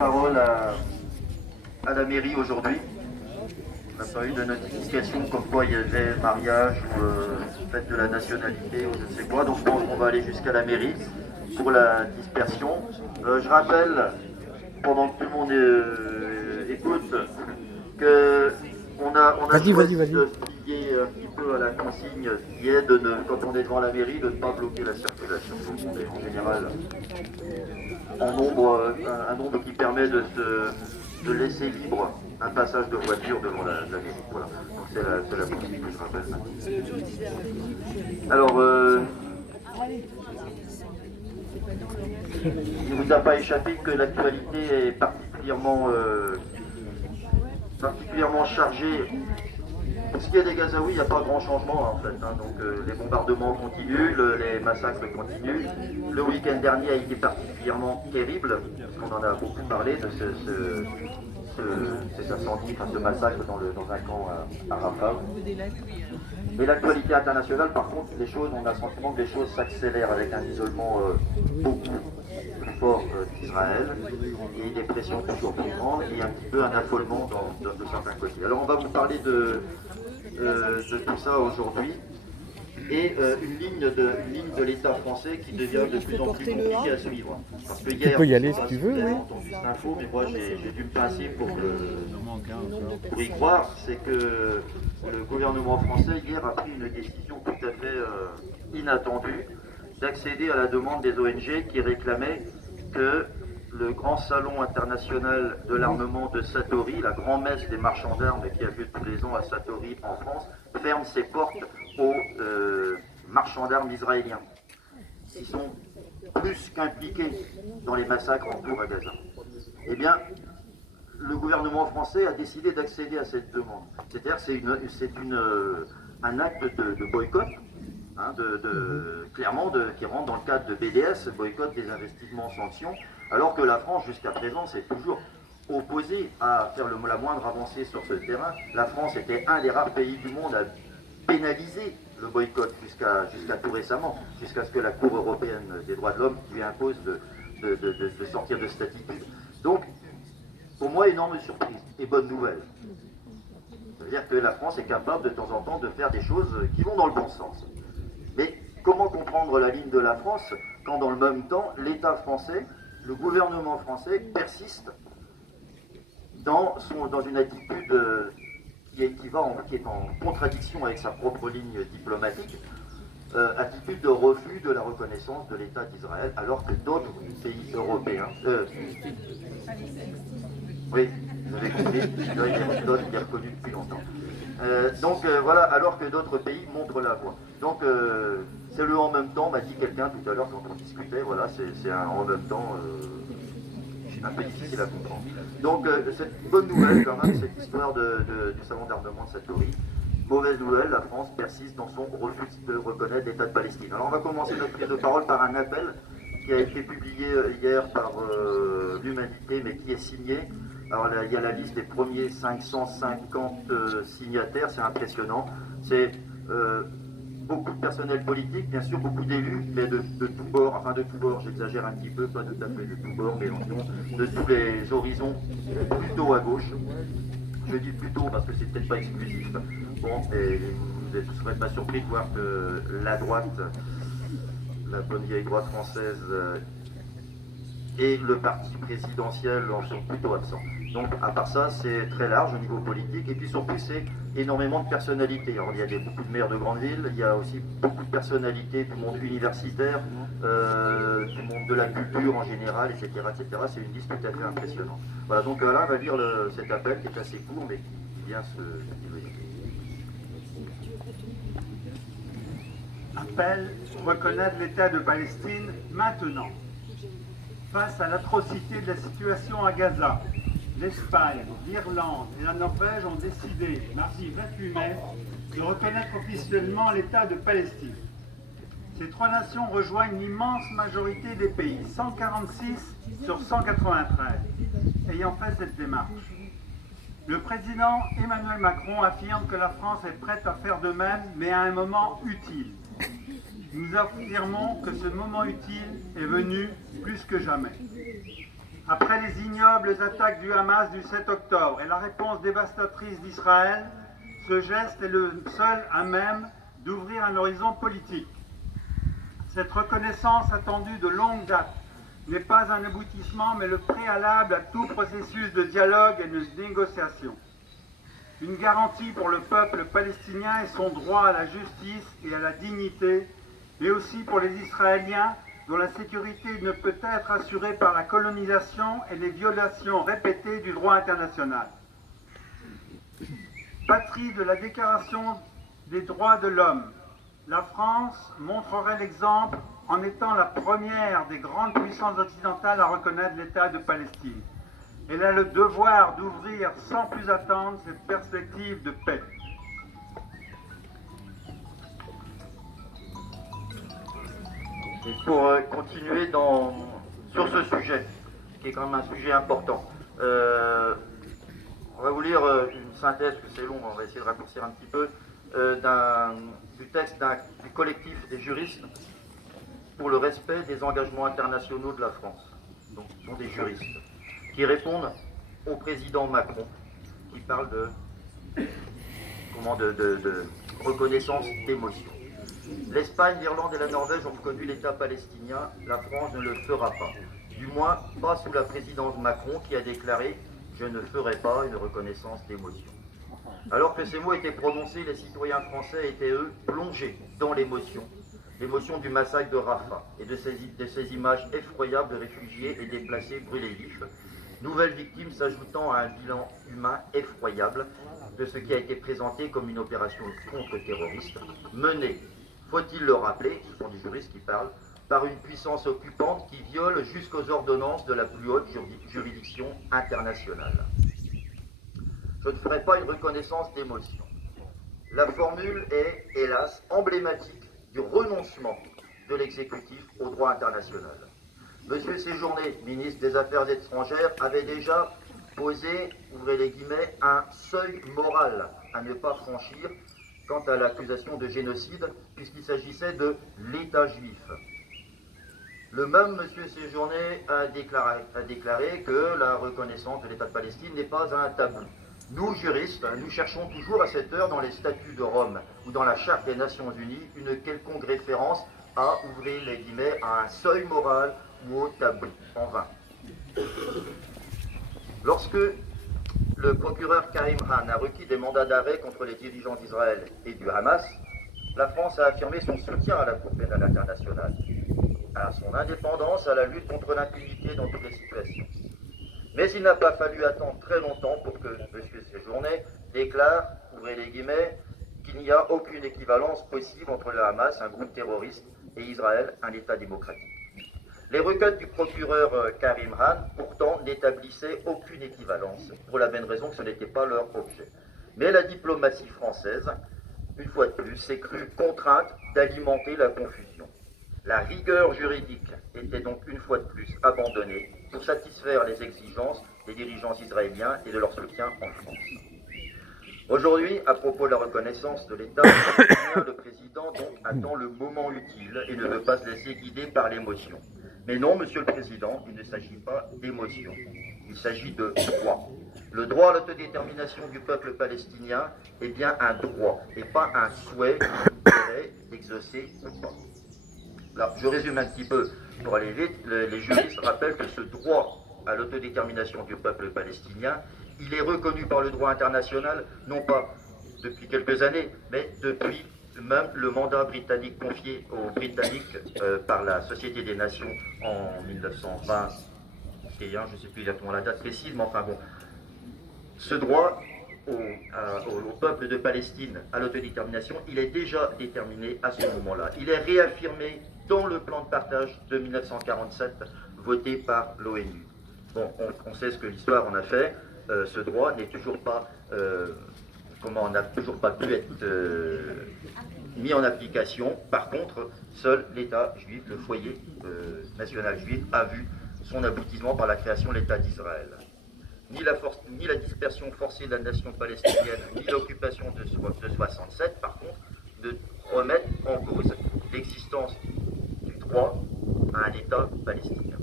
Parole à la mairie aujourd'hui. On n'a pas eu de notification comme quoi il y avait mariage ou fête de la nationalité ou je ne sais quoi. Donc je pense qu'on va aller jusqu'à la mairie pour la dispersion. Je rappelle, pendant que tout le monde écoute, que on a choisi de se plier un petit peu à la consigne qui est de quand on est devant la mairie, de ne pas bloquer la circulation. Donc on est en général un nombre qui permet de laisser libre un passage de voiture devant la mairie. Voilà. Donc c'est la politique que je rappelle. Alors, il ne vous a pas échappé que l'actualité est particulièrement chargée. Pour ce qui est des Gazaouis, il n'y a pas grand changement en fait. Donc les bombardements continuent, les massacres continuent. Le week-end dernier a été particulièrement terrible, parce qu'on en a beaucoup parlé de ces incendies, ce massacre dans un camp à Rafah. Mais l'actualité internationale, par contre, on a le sentiment que les choses s'accélèrent avec un isolement beaucoup plus fort d'Israël et des pressions toujours plus grandes et un petit peu un affolement de certains côtés. Alors on va vous parler de tout ça aujourd'hui et une ligne de l'État français qui devient de plus en plus compliquée à suivre. Parce que hier, tu peux y aller si tu veux, oui. entendu cette info, mais moi j'ai dû me pincer pour y croire, c'est que le gouvernement français hier a pris une décision tout à fait inattendue d'accéder à la demande des ONG qui réclamaient que le grand salon international de l'armement de Satori, la grand-messe des marchands d'armes qui a lieu tous les ans à Satori en France, ferme ses portes aux marchands d'armes israéliens, qui sont plus qu'impliqués dans les massacres en cours à Gaza. Eh bien, le gouvernement français a décidé d'accéder à cette demande. C'est-à-dire c'est un acte de boycott, clairement qui rentre dans le cadre de BDS, boycott des investissements sanctions, alors que la France jusqu'à présent s'est toujours opposée à faire la moindre avancée sur ce terrain. La France était un des rares pays du monde à pénaliser le boycott jusqu'à tout récemment, jusqu'à ce que la Cour européenne des droits de l'homme lui impose de sortir de cette attitude. Donc, pour moi, énorme surprise et bonne nouvelle. C'est-à-dire que la France est capable de temps en temps de faire des choses qui vont dans le bon sens. Mais comment comprendre la ligne de la France quand dans le même temps, l'État français, le gouvernement français persiste dans une attitude qui est en contradiction avec sa propre ligne diplomatique, attitude de refus de la reconnaissance de l'État d'Israël, alors que d'autres pays européens... oui, vous avez compris, il est reconnu depuis longtemps. Voilà, alors que d'autres pays montrent la voie. Donc c'est le en même temps, m'a dit quelqu'un tout à l'heure quand on discutait, voilà, c'est un en même temps un peu difficile à comprendre. Donc c'est une bonne nouvelle quand même, cette histoire du salon d'armement de Satori. Mauvaise nouvelle, la France persiste dans son refus de reconnaître l'État de Palestine. Alors on va commencer notre prise de parole par un appel qui a été publié hier par l'Humanité, mais qui est signé. Alors là, il y a la liste des premiers 550 signataires, c'est impressionnant. C'est beaucoup de personnel politique, bien sûr, beaucoup d'élus, mais de tous bords, enfin de tous bords, j'exagère un petit peu, pas tout à fait de tous bords, mais de tous les horizons, plutôt à gauche. Je dis plutôt parce que c'est peut-être pas exclusif. Bon, et vous ne serez pas surpris de voir que la droite, la bonne vieille droite française, et le parti présidentiel en sont plutôt absents. Donc à part ça, c'est très large au niveau politique, et puis surtout c'est énormément de personnalités. Alors il y a beaucoup de maires de grandes villes, il y a aussi beaucoup de personnalités du monde universitaire, du monde de la culture en général, etc. etc. C'est une liste tout à fait impressionnante. Voilà, donc Alain va lire cet appel qui est assez court, mais qui vient se diviser. Appel reconnaître l'État de Palestine maintenant. Face à l'atrocité de la situation à Gaza, l'Espagne, l'Irlande et la Norvège ont décidé, mardi 28 mai, de reconnaître officiellement l'État de Palestine. Ces trois nations rejoignent l'immense majorité des pays, 146 sur 193, ayant fait cette démarche. Le président Emmanuel Macron affirme que la France est prête à faire de même, mais à un moment utile. Nous affirmons que ce moment utile est venu plus que jamais. Après les ignobles attaques du Hamas du 7 octobre et la réponse dévastatrice d'Israël, ce geste est le seul à même d'ouvrir un horizon politique. Cette reconnaissance attendue de longue date n'est pas un aboutissement, mais le préalable à tout processus de dialogue et de négociation. Une garantie pour le peuple palestinien et son droit à la justice et à la dignité, mais aussi pour les Israéliens dont la sécurité ne peut être assurée par la colonisation et les violations répétées du droit international. Patrie de la Déclaration des droits de l'homme, la France montrerait l'exemple en étant la première des grandes puissances occidentales à reconnaître l'État de Palestine. Elle a le devoir d'ouvrir sans plus attendre cette perspective de paix. Et pour continuer sur ce sujet, qui est quand même un sujet important, on va vous lire une synthèse, que c'est long, on va essayer de raccourcir un petit peu, du texte du collectif des juristes pour le respect des engagements internationaux de la France. Donc, ce sont des juristes qui répondent au président Macron, qui parle de reconnaissance d'émotion. L'Espagne, l'Irlande et la Norvège ont reconnu l'État palestinien, la France ne le fera pas. Du moins, pas sous la présidence Macron qui a déclaré « Je ne ferai pas une reconnaissance d'émotion ». Alors que ces mots étaient prononcés, les citoyens français étaient, eux, plongés dans l'émotion du massacre de Rafah et de ces images effroyables de réfugiés et déplacés brûlés vifs, nouvelles victimes s'ajoutant à un bilan humain effroyable de ce qui a été présenté comme une opération contre-terroriste, menée, faut-il le rappeler, ce sont des juristes qui parlent, par une puissance occupante qui viole jusqu'aux ordonnances de la plus haute juridiction internationale. Je ne ferai pas une reconnaissance d'émotion. La formule est, hélas, emblématique du renoncement de l'exécutif au droit international. Monsieur Séjourné, ministre des Affaires étrangères, avait déjà posé, ouvrez les guillemets, un seuil moral à ne pas franchir quant à l'accusation de génocide, puisqu'il s'agissait de l'État juif. Le même monsieur Séjourné a déclaré que la reconnaissance de l'État de Palestine n'est pas un tabou. Nous, juristes, nous cherchons toujours à cette heure dans les statuts de Rome ou dans la Charte des Nations Unies une quelconque référence à, ouvrez les guillemets, à un seuil moral ou au tabou, en vain. Lorsque le procureur Karim Khan a requis des mandats d'arrêt contre les dirigeants d'Israël et du Hamas, la France a affirmé son soutien à la Cour pénale internationale, à son indépendance, à la lutte contre l'impunité dans toutes les situations. Mais il n'a pas fallu attendre très longtemps pour que M. Séjourné déclare, ouvrez les guillemets, qu'il n'y a aucune équivalence possible entre le Hamas, un groupe terroriste, et Israël, un État démocratique. Les requêtes du procureur Karim Khan, pourtant, n'établissaient aucune équivalence, pour la même raison que ce n'était pas leur objet. Mais la diplomatie française, une fois de plus, s'est crue contrainte d'alimenter la confusion. La rigueur juridique était donc une fois de plus abandonnée pour satisfaire les exigences des dirigeants israéliens et de leur soutien en France. Aujourd'hui, à propos de la reconnaissance de l'État palestinien, le président donc attend le moment utile et ne veut pas se laisser guider par l'émotion. Mais non, monsieur le président, il ne s'agit pas d'émotion, il s'agit de droit. Le droit à l'autodétermination du peuple palestinien est bien un droit et pas un souhait d'exaucer ou pas. Là, je résume un petit peu pour aller vite. Les juristes rappellent que ce droit à l'autodétermination du peuple palestinien, il est reconnu par le droit international, non pas depuis quelques années, mais depuis même le mandat britannique confié aux Britanniques par la Société des Nations en 1920, je ne sais plus exactement la date précise, mais enfin bon, ce droit au peuple de Palestine à l'autodétermination, il est déjà déterminé à ce moment-là. Il est réaffirmé dans le plan de partage de 1947 voté par l'ONU. Bon, on sait ce que l'histoire en a fait. Ce droit n'est toujours pas, n'a toujours pas pu être mis en application. Par contre, seul l'État juif, le foyer national juif, a vu son aboutissement par la création de l'État d'Israël. Ni la dispersion forcée de la nation palestinienne, ni l'occupation de 67, par contre, ne remettent en cause l'existence du droit à un État palestinien.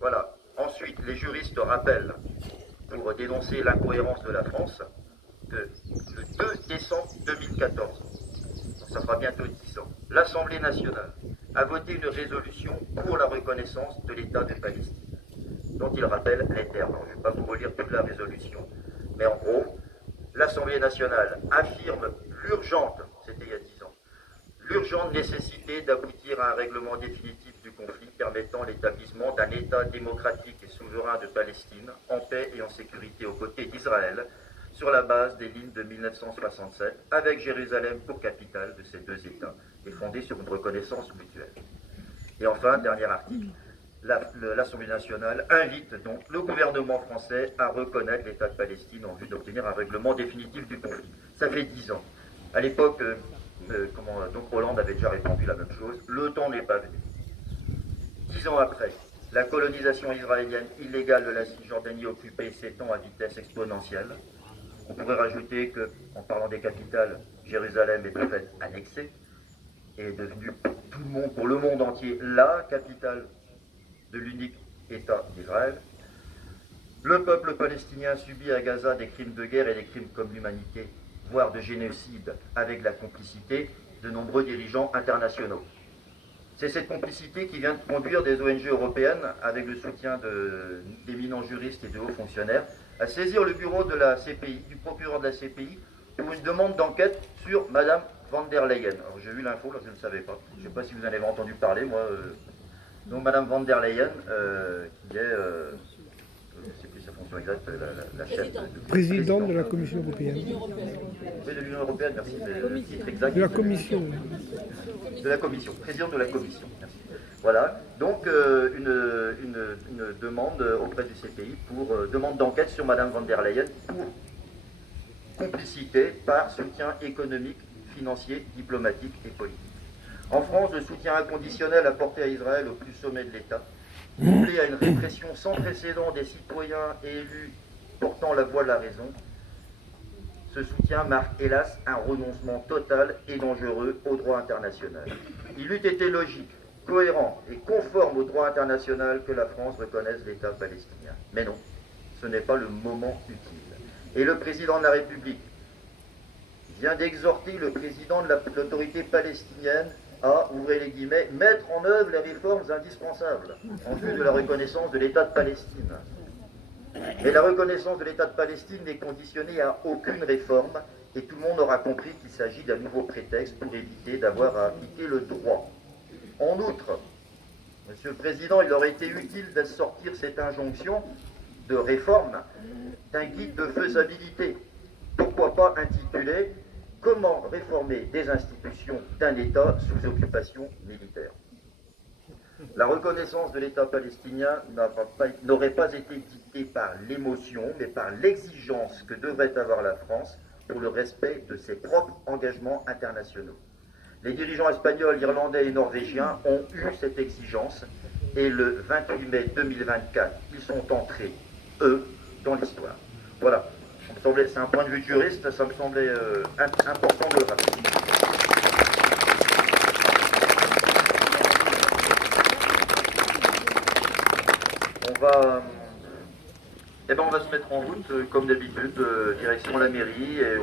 Voilà. Ensuite, les juristes rappellent, pour dénoncer l'incohérence de la France, que le 2 décembre 2014, donc ça fera bientôt 10 ans, l'Assemblée nationale a voté une résolution pour la reconnaissance de l'État de Palestine, dont il rappelle les termes. Alors, je ne vais pas vous relire toute la résolution, mais en gros, l'Assemblée nationale affirme l'urgente, c'était il y a 10 ans, l'urgente nécessité d'aboutir à un règlement définitif du conflit permettant l'établissement d'un État démocratique et souverain de Palestine, en paix et en sécurité aux côtés d'Israël, sur la base des lignes de 1967, avec Jérusalem pour capitale de ces deux États, et fondée sur une reconnaissance mutuelle. Et enfin, dernier article, l'Assemblée nationale invite donc le gouvernement français à reconnaître l'État de Palestine en vue d'obtenir un règlement définitif du conflit. Ça fait 10 ans. À l'époque, donc Hollande avait déjà répondu la même chose. Le temps n'est pas venu. 10 ans après, la colonisation israélienne illégale de la Cisjordanie occupée s'étend à vitesse exponentielle. On pourrait rajouter que, en parlant des capitales, Jérusalem est de fait annexée et est devenue pour le monde entier la capitale de l'unique État d'Israël. Le peuple palestinien subit à Gaza des crimes de guerre et des crimes comme l'humanité, voire de génocide, avec la complicité de nombreux dirigeants internationaux. C'est cette complicité qui vient de conduire des ONG européennes, avec le soutien d'éminents juristes et de hauts fonctionnaires, à saisir le bureau de la CPI, du procureur de la CPI, pour une demande d'enquête sur Madame van der Leyen. Alors j'ai eu l'info, là je ne savais pas. Je ne sais pas si vous en avez entendu parler, moi. Donc Madame van der Leyen, qui est, je ne sais plus sa fonction exacte, la chef présidente de la Commission européenne. Oui, de l'Union européenne, merci, mais le titre exact. De la Commission. De la Commission, présidente de la Commission, merci. Voilà, donc une demande auprès du CPI pour demande d'enquête sur Madame van der Leyen pour complicité par soutien économique, financier, diplomatique et politique. En France, le soutien inconditionnel apporté à Israël au plus sommet de l'État, couplé à une répression sans précédent des citoyens et élus portant la voix de la raison, ce soutien marque hélas un renoncement total et dangereux au droit international. Il eût été logique, cohérent et conforme au droit international que la France reconnaisse l'État palestinien. Mais non, ce n'est pas le moment utile. Et le président de la République vient d'exhorter le président de l'autorité palestinienne à, ouvrez les guillemets, mettre en œuvre les réformes indispensables en vue de la reconnaissance de l'État de Palestine. Mais la reconnaissance de l'État de Palestine n'est conditionnée à aucune réforme et tout le monde aura compris qu'il s'agit d'un nouveau prétexte pour éviter d'avoir à appliquer le droit. En outre, Monsieur le Président, il aurait été utile d'assortir cette injonction de réforme d'un guide de faisabilité. Pourquoi pas intitulé « Comment réformer des institutions d'un État sous occupation militaire ». La reconnaissance de l'État palestinien n'aurait pas été dictée par l'émotion, mais par l'exigence que devrait avoir la France pour le respect de ses propres engagements internationaux. Les dirigeants espagnols, irlandais et norvégiens ont eu cette exigence et le 28 mai 2024, ils sont entrés, eux, dans l'histoire. Voilà, c'est un point de vue de juriste, ça me semblait important de le rappeler. On va se mettre en route, comme d'habitude, direction la mairie, et